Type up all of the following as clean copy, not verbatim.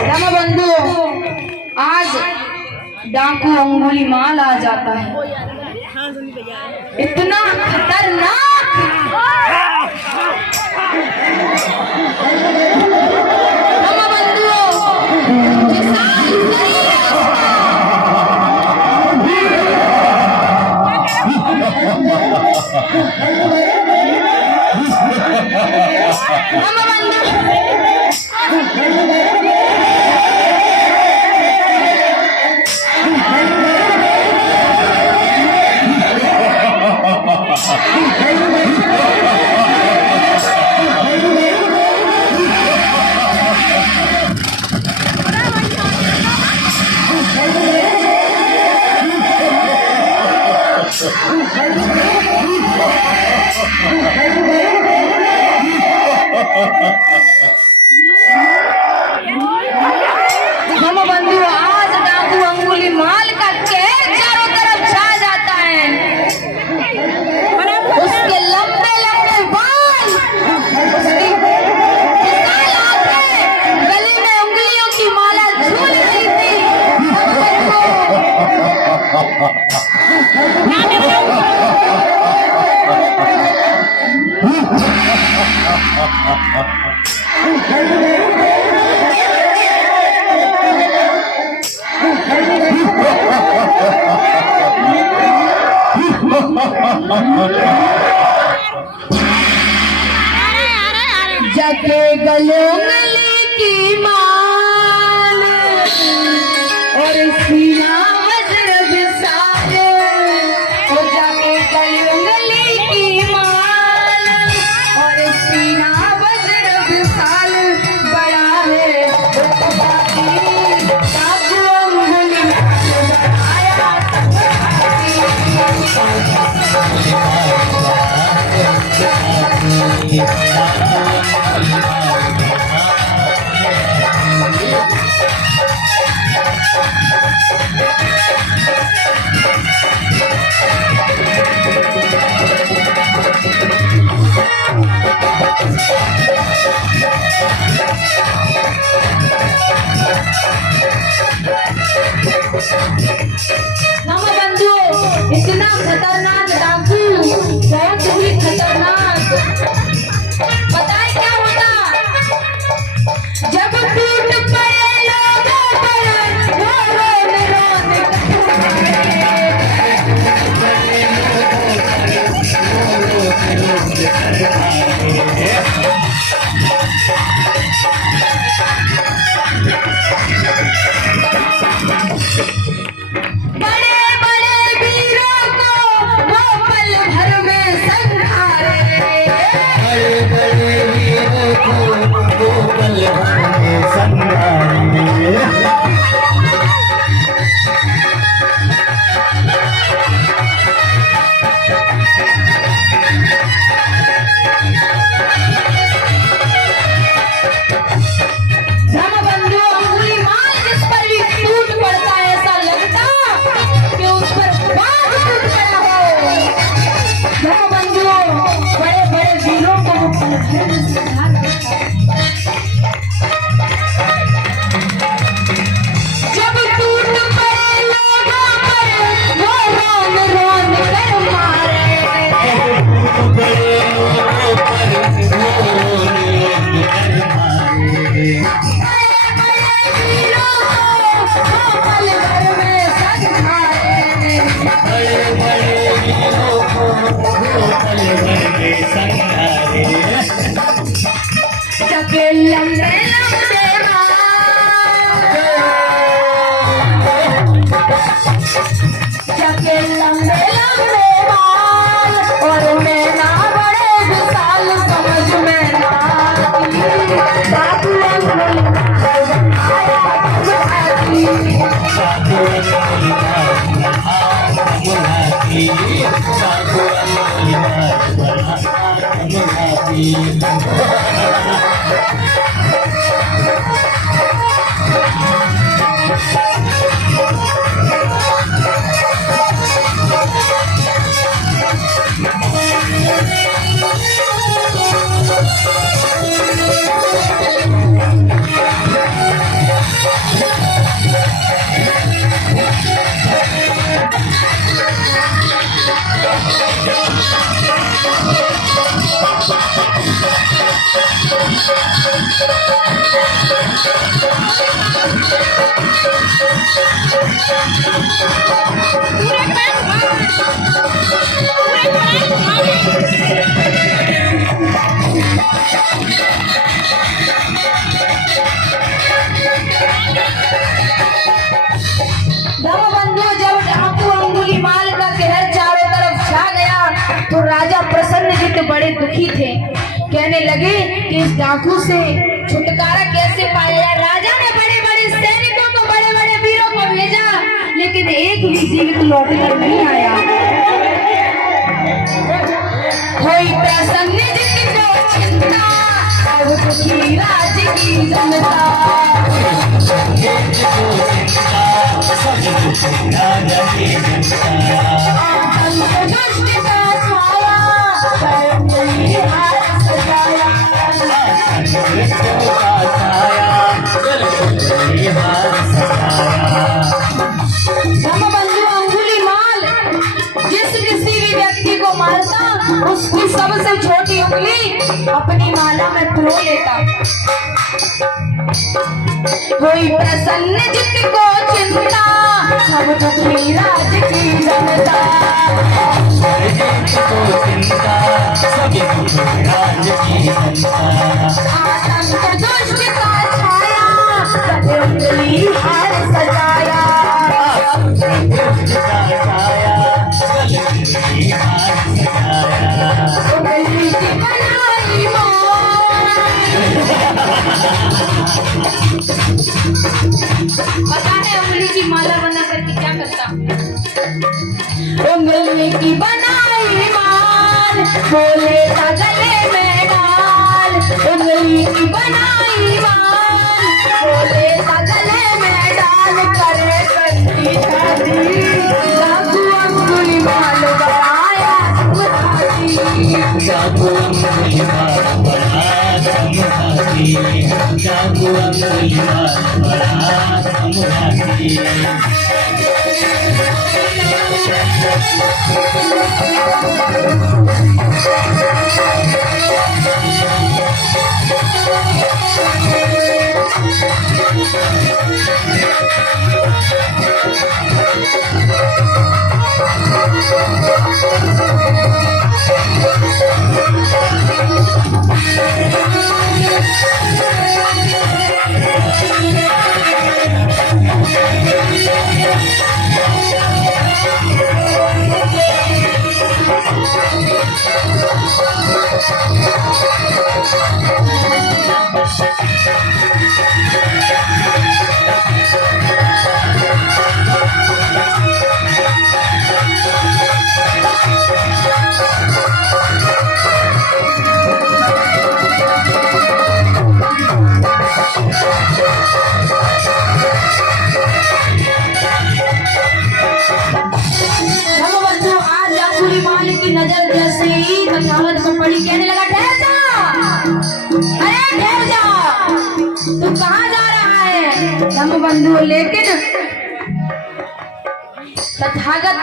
रामबंधु, आज डाकू अंगुलीमाल आ जाता है, इतना खतरनाक। रामबंधु, रामबंधु, आज डाकू अंगुलीमाल का कहर चारों तरफ छा जाता है। उसके लंबे लंबे बाल, उसकी विशाल आंखें, गले में उंगलियों की माला झूल रही थी। जाके गलों गले की माल और सीना वज्र विशाल, और जाके गलों गले की माल और सीना वज्र विशाल, बड़ा है डाकू रामबंधु, इतना खतरनाक डाकू, बहुत ही खतरनाक। बताए क्या होता जब टूट पड़े लोगों पर, रो रोन रोन बड़े बड़े वीरों को वो पल भर में संहारे, बड़े बड़े वीरों को वो पल भर में संहारे। रामबंधु, अंगुलीमाल जिस पर भी टूट पड़ता है, ऐसा लगता कि उस पर बाज टूट पड़ा हो। रामबंधु, बड़े बड़े वीरों को वो पल भर में संहार देता है। जब टूट पड़े लोगों पर, वो रोन रोन कर मारे, बड़े लोगों पर वो रोन कर मारे। बड़े बड़े वीरों को वो पल भर में संहारे। जाके लंबे लंबे जाके लंबे लंबे बाल और मैना बड़े विशाल, समझ में ना आती डाकू अंगुलीमाल धर्मबंधु, जब डाकू अंगुलीमाल का कहर चारों तरफ छा गया तो राजा प्रसन्नजित बड़े दुखी थे। कहने लगे कि इस डाकू से छुटकारा कैसे पाया जाए। राजा ने बड़े बड़े सैनिकों को, बड़े बड़े वीरों को भेजा, लेकिन एक भी जीवित लौट कर नहीं आया। कोई प्रसन्नजित को चिंता, अब दुखी राज की जनता। धर्मबंधु अंगुलीमाल जिस किसी भी व्यक्ति को मारता, उसकी सबसे छोटी उंगली अपनी माला में पिरो लेता। कोई प्रसन्नजित को चिंता, सब दुखी राज की जनता। आतंक दुष्ट का छाया, सब उंगली हार सजाया। उंगली की बनाई पता है उंगली की माला बना करके क्या करता। उंगली की बनाई माल, बोले गले में डाल। उंगली की बनाई माल, बोले गले में डाल। करे करती शादी, डाकू अंगुलीमाल बढ़ाया उठाती। डाकू अंगुलीमाल बढ़ा समुझाती, डाकू अंगुलीमाल बढ़ा समुझाती। नजर जैसे ही तथागत को पड़ी, कहने लगा ठहर जा, अरे ठहर जा, तू कहाँ जा रहा है। धर्मबंधु लेकिन तथागत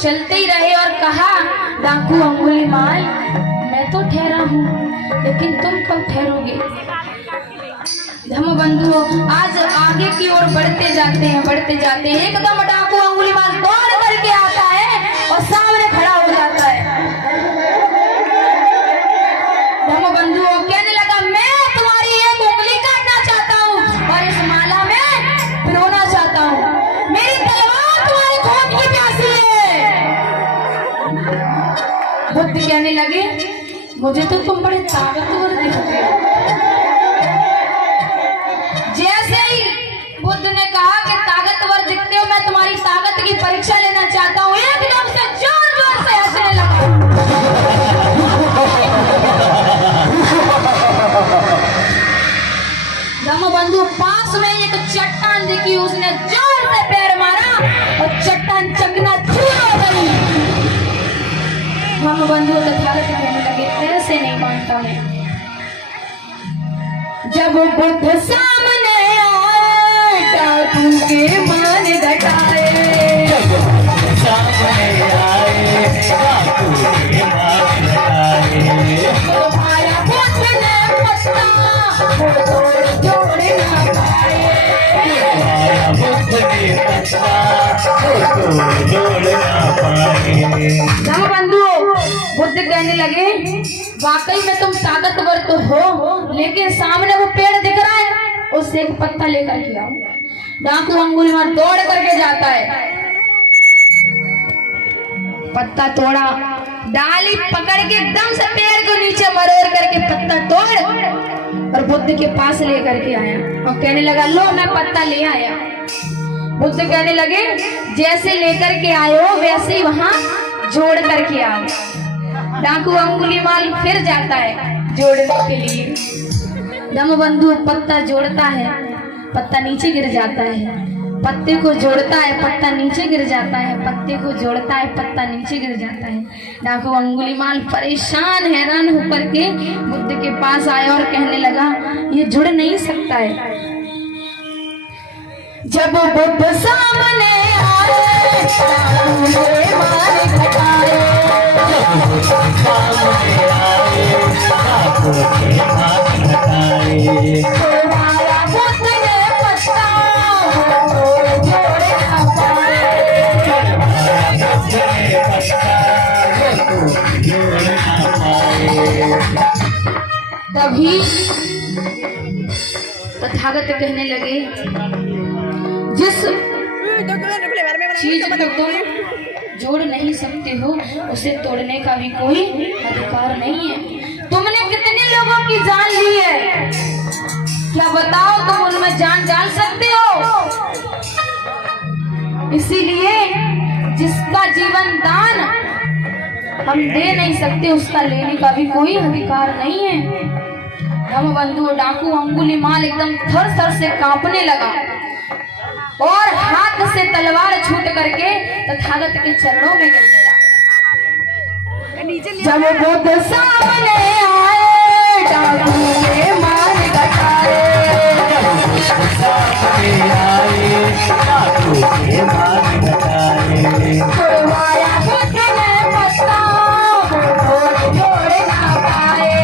चलते ही रहे और कहा, डाकू अंगुलीमाल मैं तो ठहरा हूँ, लेकिन तुम कब ठहरोगे। धर्मबंधु आज आगे की ओर बढ़ते जाते हैं, बढ़ते जाते हैं। एकदम डाकू अंगुलीमाल दौड़ करके आता है और सामने खड़ा हो जाता है। धर्मबंधु कहने लगा, मैं तुम्हारी एक उंगली काटना चाहता हूँ और इस माला में पिरोना चाहता हूँ। मेरी तलवार तुम्हारी खून की प्यासी है। बुद्ध कहने लगे, मुझे तो तुम बड़े ताकतवर दिखते हो। जैसे ही बुद्ध ने कहा कि ताकतवर दिखते हो, मैं तुम्हारी ताकत की परीक्षा लेना चाहता हूँ, एकदम से जोर जोर से हंसने लगा। धर्मबंधु पास में एक चट्टान दिखी, उसने जोर से पैर मारा और चट्टान चकनाचूर हो गई। धर्मबंधु तथागत कहने लगे, ऐसे नहीं मानता मैं। जब बुद्ध सामने आए, डाकू के मान घटाए। सामने आए, डाकू बुद्ध कहने लगे वाकई में तुम ताकतवर तो हो, लेकिन सामने वो पेड़ दिख रहा है, उससे एक पत्ता लेकर के आओ। डाकू अंगुलीमाल दौड़ करके जाता है, पत्ता तोड़ा, डाली पकड़ के एकदम से पेड़ को नीचे मरोड़ करके पत्ता तोड़ और बुद्ध के पास लेकर के आया और कहने लगा लो मैं पत्ता ले आया। बुद्ध कहने लगे जैसे लेकर के आए हो वैसे ही वहां जोड़ करके आओ। डाकू अंगुलीमाल फिर जाता है जोड़ने के लिए। दमबंधु पत्ता जोड़ता है, पत्ता नीचे गिर जाता है, पत्ते को जोड़ता है, पत्ता नीचे गिर जाता है, पत्ते को जोड़ता है, पत्ता नीचे गिर जाता है। डाकू अंगुलीमाल परेशान हैरान होकर के बुद्ध के पास आया और कहने लगा ये जुड़ नहीं सकता है। जब बुद्ध सामने आए अंगुलीमाल घटाए, तुम्हारा बुद्ध ने पत्ता जोड़े ना पाए। तभी तथागत कहने लगे जिस चीज को तुम जोड़ नहीं सकते हो उसे तोड़ने का भी कोई अधिकार नहीं है। तुमने कितने लोगों की जान ली है, क्या बताओ तुम उनमें जान डाल सकते हो? इसीलिए जिसका जीवन दान हम दे नहीं सकते उसका लेने का भी कोई अधिकार नहीं है। दमबंधु डाकू अंगुलीमाल एकदम थर थर से कांपने लगा और हाथ से तलवार छूट करके तथागत के चरणों में गिर गया। जब बुद्ध सामने आए डाकू के मान घटाए, छुड़वाया बुद्ध ने पत्ता जोड़े ना पाए।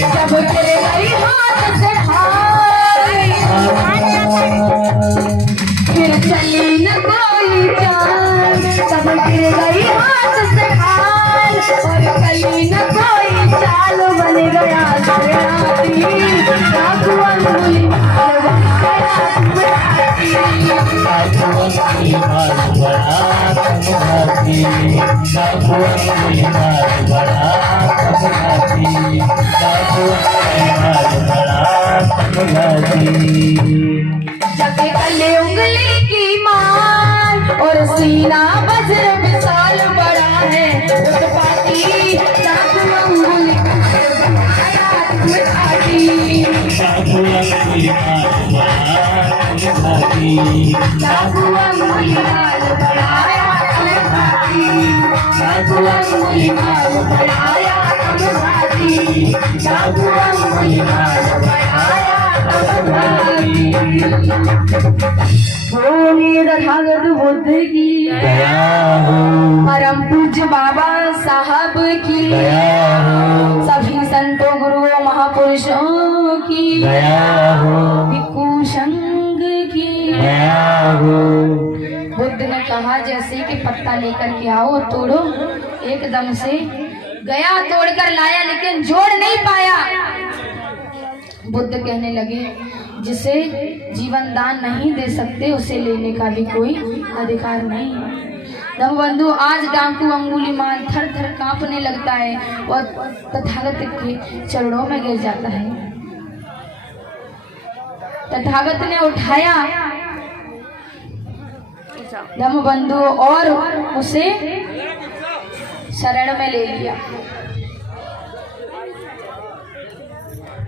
जब गिर गई हाथ से हार, फिर चली न कोई चाल। तब गिर गई हाथ से हार और चली न कोई चाल, बन गया शरणार्थी डाकू अंगुलीमाल जब गले उंगली की माल और सीना वज्र विशाल बड़ा है, उस पाटी डाकू अंगुलीमाल बनाया तुम घाटी। डाकू अंगुलीमाल बनाया तुम घाटी, डाकू अंगुलीमाल बनाया तुम घाटी, डाकू अंगुलीमाल बनाया तुम घाटी। बोले तथागत बुद्ध की परम पूज्य बाबा साहब की, सभी संतों गुरुओं महापुरुषों की, भिक्षु संघ की। बुद्ध ने कहा जैसे कि पत्ता लेकर के आओ और तोड़ो। एकदम से गया, तोड़कर लाया, लेकिन जोड़ नहीं पाया। बुद्ध कहने लगे जिसे जीवन दान नहीं दे सकते उसे लेने का भी कोई अधिकार नहीं है। दमबंधु आज डाकू अंगुलीमाल थर थर कांपने लगता है और तथागत के चरणों में गिर जाता है। तथागत ने उठाया दमबंधु और उसे शरण में ले लिया।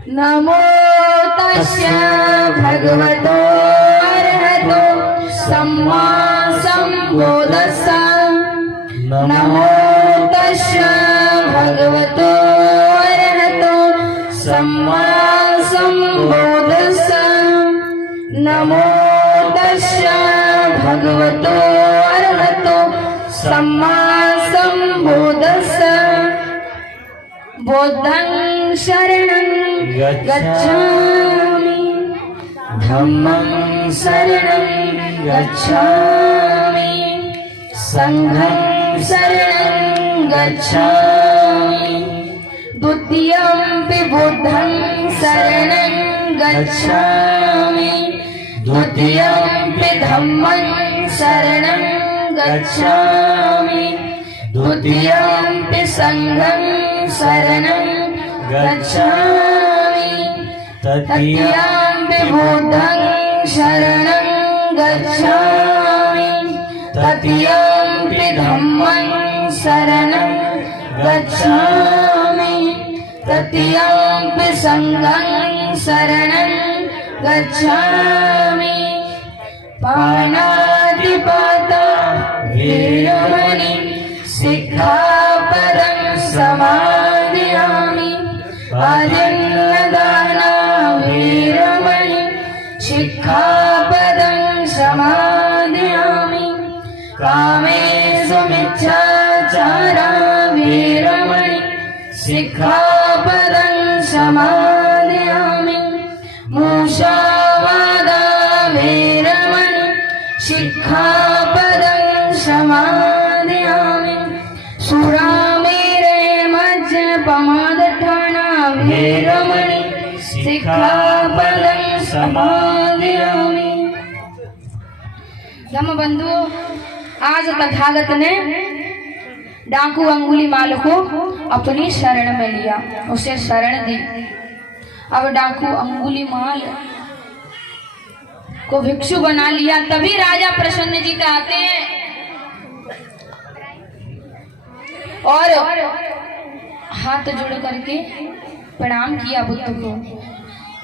नमो तस्य भगवतो अरहतो सम्मा सम्बुद्धस्स। नमो तस्य भगवतो अरहतो सम्मा सम्बुद्धस्स। नमो तस्य भगवतो अरहतो सम्मा सम्बुद्धस्स। बुद्धं शरणं गच्छामि, धम्मं शरणं गच्छामि संघं शरणं गच्छामि द्वितीयंपि बुद्धं शरणं गच्छामि द्वितीयंपि धम्मं शरणं गच्छामि द्वितीयंपि संघं शरणं गच्छामि तृतीयंपि बुद्धं शरणं गच्छामि तृतीयंपि धम्मं शरणं गच्छामि तृतीयंपि संघं शरणं गच्छामि पाणातिपाता वेरमणि सिक्खापदं समादयामि आदिन्नदाना वेरमणि सिक्खापदं समादयामि कामेषु मिच्छाचारा वेरमणि सिक्खापदं समादयामि मूषावादा वेरमणि सिक्खापदं समादयामि सुरामेरे मज्जपमादठाना वेरमणि सिक्खापदं समादयामि। धम्मबंधु, आज तथागत ने डाकू अंगुलीमाल को अपनी शरण में लिया, उसे शरण दी। अब डाकू अंगुलीमाल को भिक्षु बना लिया। तभी राजा प्रसन्न जी कहते हैं और हाथ जोड़ करके प्रणाम किया बुद्ध को।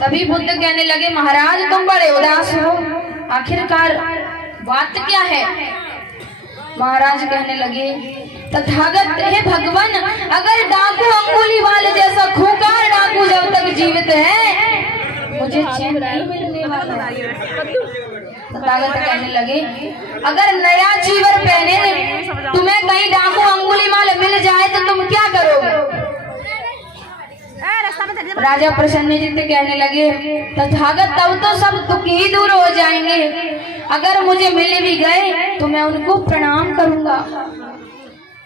तभी बुद्ध कहने लगे, महाराज तुम बड़े उदास हो, आखिरकार बात क्या है? महाराज कहने लगे, तथागत हे भगवान, अगर डाकू अंगुलीमाल जैसा खूंखार डाकू जब तक जीवित है मुझे चैन नहीं मिलने वाला। तथागत कहने लगे, अगर नया चीवर पहने तुम्हें कहीं डाकू अंगुलीमाल मिल जाए तो तुम क्या करोगे? राजा प्रसन्न जी से कहने लगे, तथागत तब तो सब दुख ही दूर हो जाएंगे। अगर मुझे मिल भी गए तो मैं उनको प्रणाम करूंगा।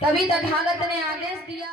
तभी तथागत ने आदेश दिया।